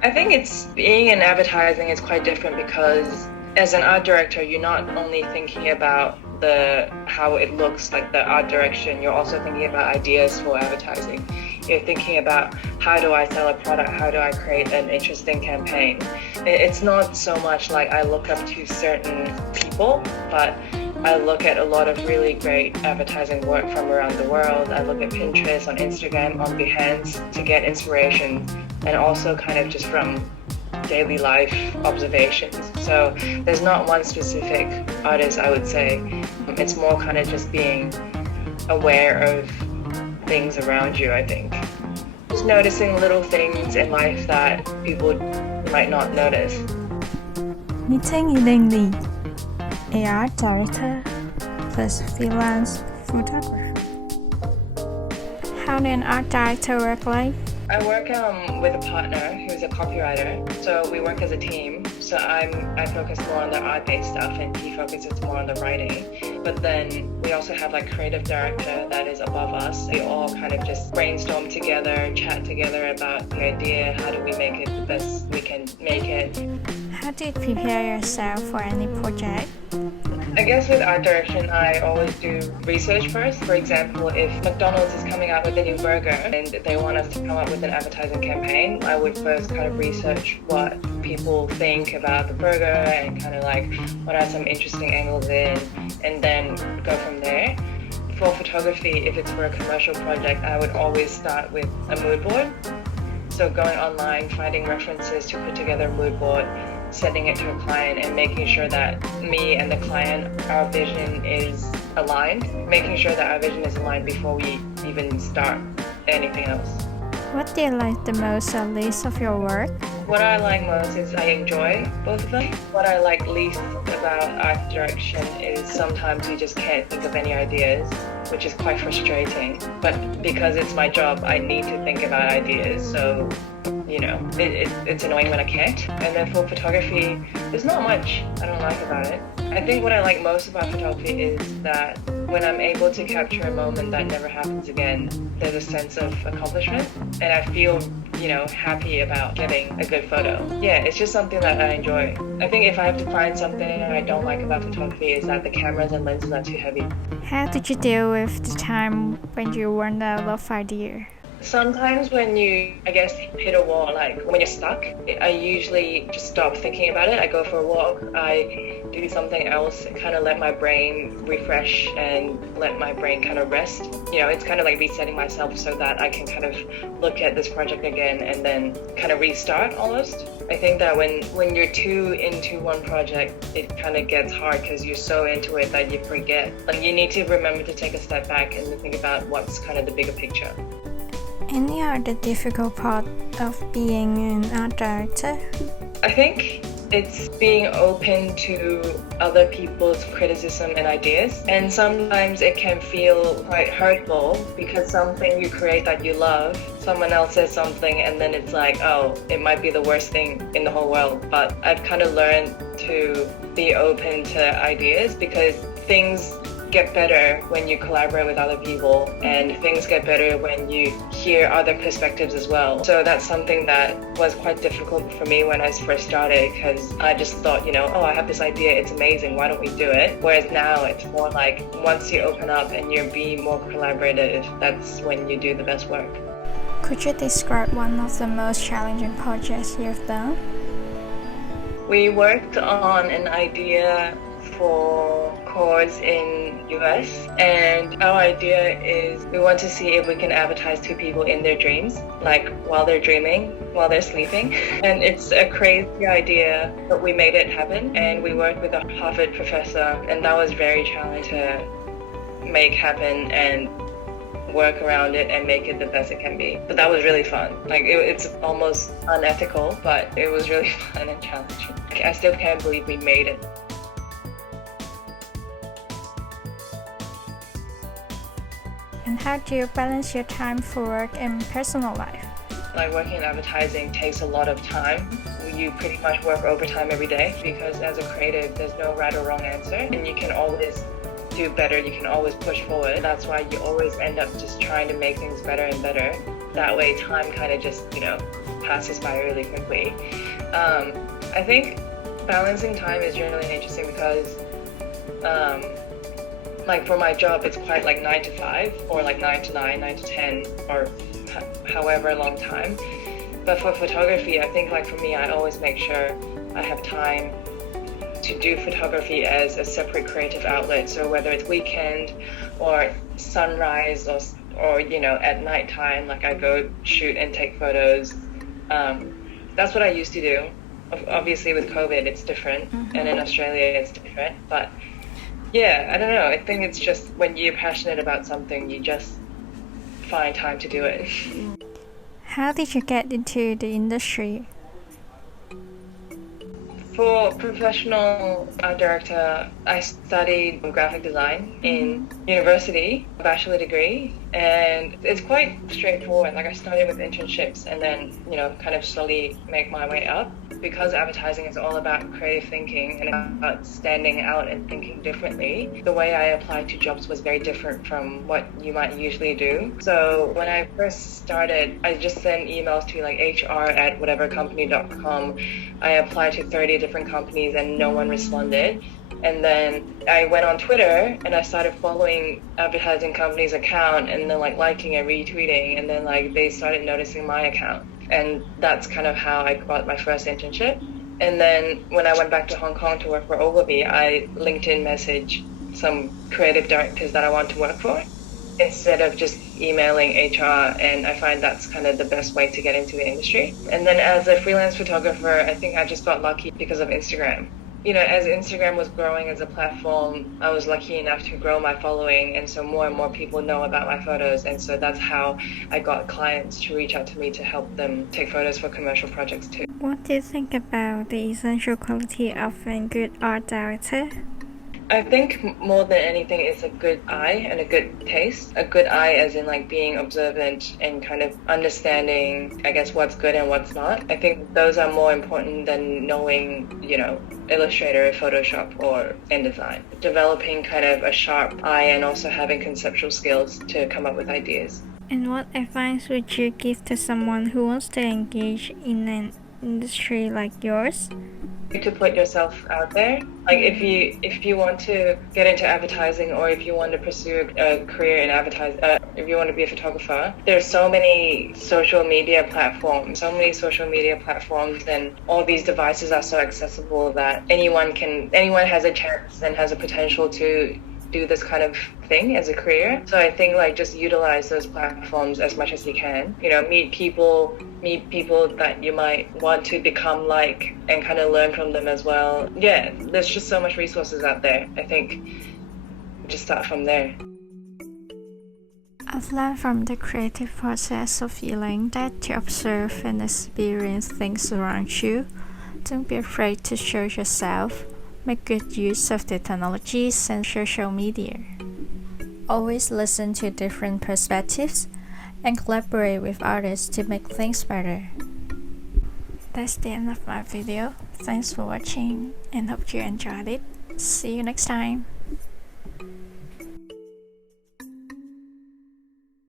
I think it's being in advertising is quite different because as an art director, you're not only thinking about the how it looks like the art direction, you're also thinking about ideas for advertising. You're thinking about how do I sell a product, how do I create an interesting campaign. It's not so much like I look up to certain people, but I look at a lot of really great advertising work from around the world. I look at Pinterest, on Instagram, on Behance to get inspiration, and also kind of just from daily life observations. So there's not one specific artist, I would say. It's more kind of just being aware of things around you, I think. Just noticing little things in life that people might not notice. Meeting Elaine Li, a art director plus freelance photographer. How did an art director work like? I work with a partner who's a copywriter, so we work as a team. So I focus more on the art-based stuff, and he focuses more on the writing. But then we also have like creative director that is above us. We all kind of just brainstorm together, chat together about the idea. How do we make it the best we can make it? How do you prepare yourself for any project? I guess with art direction, I always do research first. For example, if McDonald's is coming out with a new burger and they want us to come up with an advertising campaign, I would first kind of research what people think about the burger and kind of like what are some interesting angles in, and then go from there. For photography, if it's for a commercial project, I would always start with a mood board. So going online, finding references to put together a mood board, sending it to a client and making sure that me and the client, our vision is aligned, making sure that our vision is aligned before we even start anything else. What do you like the most or least of your work? What I like most is I enjoy both of them. What I like least about art direction is sometimes you just can't think of any ideas, which is quite frustrating. But because it's my job, I need to think about ideas. So, it's annoying when I can't. And then for photography, there's not much I don't like about it. I think what I like most about photography is that when I'm able to capture a moment that never happens again, there's a sense of accomplishment, and I feel, happy about getting a good photo. Yeah, it's just something that I enjoy. I think if I have to find something I don't like about photography is that the cameras and lenses are too heavy. How did you deal with the time when you run out of idea? Sometimes when you, hit a wall, like when you're stuck, I usually just stop thinking about it. I go for a walk, I do something else, kind of let my brain refresh and let my brain kind of rest. It's kind of like resetting myself so that I can kind of look at this project again and then kind of restart almost. I think that when you're too into one project, it kind of gets hard because you're so into it that you forget. Like you need to remember to take a step back and think about what's kind of the bigger picture. Any other difficult part of being an art director? I think it's being open to other people's criticism and ideas. And sometimes it can feel quite hurtful because something you create that you love, someone else says something and then it's like, oh, it might be the worst thing in the whole world. But I've kind of learned to be open to ideas because things get better when you collaborate with other people, and things get better when you hear other perspectives as well. So that's something that was quite difficult for me when I first started because I just thought, oh, I have this idea, it's amazing, why don't we do it? Whereas now it's more like once you open up and you're being more collaborative, that's when you do the best work. Could you describe one of the most challenging projects you've done? We worked on an idea for chords in US, and our idea is we want to see if we can advertise to people in their dreams, like while they're dreaming, while they're sleeping. And it's a crazy idea, but we made it happen, and we worked with a Harvard professor, and that was very challenging to make happen and work around it and make it the best it can be. But that was really fun. It's almost unethical, but it was really fun and challenging. I still can't believe we made it. And how do you balance your time for work and personal life? Like working in advertising takes a lot of time. You pretty much work overtime every day because as a creative, there's no right or wrong answer, and you can always do better, you can always push forward. That's why you always end up just trying to make things better and better. that way time kind of just, passes by really quickly. I think balancing time is really interesting because like for my job, it's quite like 9 to 5 or like 9 to 9, 9 to 10 or however long time. But for photography, I think like for me, I always make sure I have time to do photography as a separate creative outlet. So whether it's weekend or sunrise or at nighttime, like I go shoot and take photos. That's what I used to do. Obviously with COVID, it's different. And in Australia, it's different. But yeah, I don't know. I think it's just when you're passionate about something, you just find time to do it. How did you get into the industry? For professional art director, I studied graphic design in university, a bachelor degree, and it's quite straightforward. Like I started with internships and then, kind of slowly make my way up. Because advertising is all about creative thinking and about standing out and thinking differently, the way I applied to jobs was very different from what you might usually do. So when I first started, I just sent emails to like hr@whatevercompany.com. I applied to 30 different companies and no one responded. And then I went on Twitter and I started following advertising companies' account and then like liking and retweeting, and then like they started noticing my account. And that's kind of how I got my first internship. And then when I went back to Hong Kong to work for Ogilvy, I LinkedIn messaged some creative directors that I want to work for instead of just emailing HR, and I find that's kind of the best way to get into the industry. And then as a freelance photographer, I think I just got lucky because of Instagram. As Instagram was growing as a platform, I was lucky enough to grow my following, and so more and more people know about my photos, and so that's how I got clients to reach out to me to help them take photos for commercial projects too. What do you think about the essential quality of a good art director? I think more than anything, it's a good eye and a good taste. A good eye as in like being observant and kind of understanding, I guess, what's good and what's not. I think those are more important than knowing, Illustrator, Photoshop, or InDesign. Developing kind of a sharp eye and also having conceptual skills to come up with ideas. And what advice would you give to someone who wants to engage in an industry like yours? To put yourself out there. Like if you want to get into advertising, or if you want to pursue a career in advertising, if you want to be a photographer, there's so many social media platforms, and all these devices are so accessible that anyone has a chance and has a potential to do this kind of thing as a career. So I think like just utilize those platforms as much as you can. Meet people that you might want to become like, and kind of learn from them as well. Yeah, there's just so much resources out there. I think just start from there. I've learned from the creative process of Elaine that to observe and experience things around you. Don't be afraid to show yourself. Make good use of the technologies and social media. Always listen to different perspectives and collaborate with others to make things better. That's the end of my video. Thanks for watching and hope you enjoyed it. See you next time.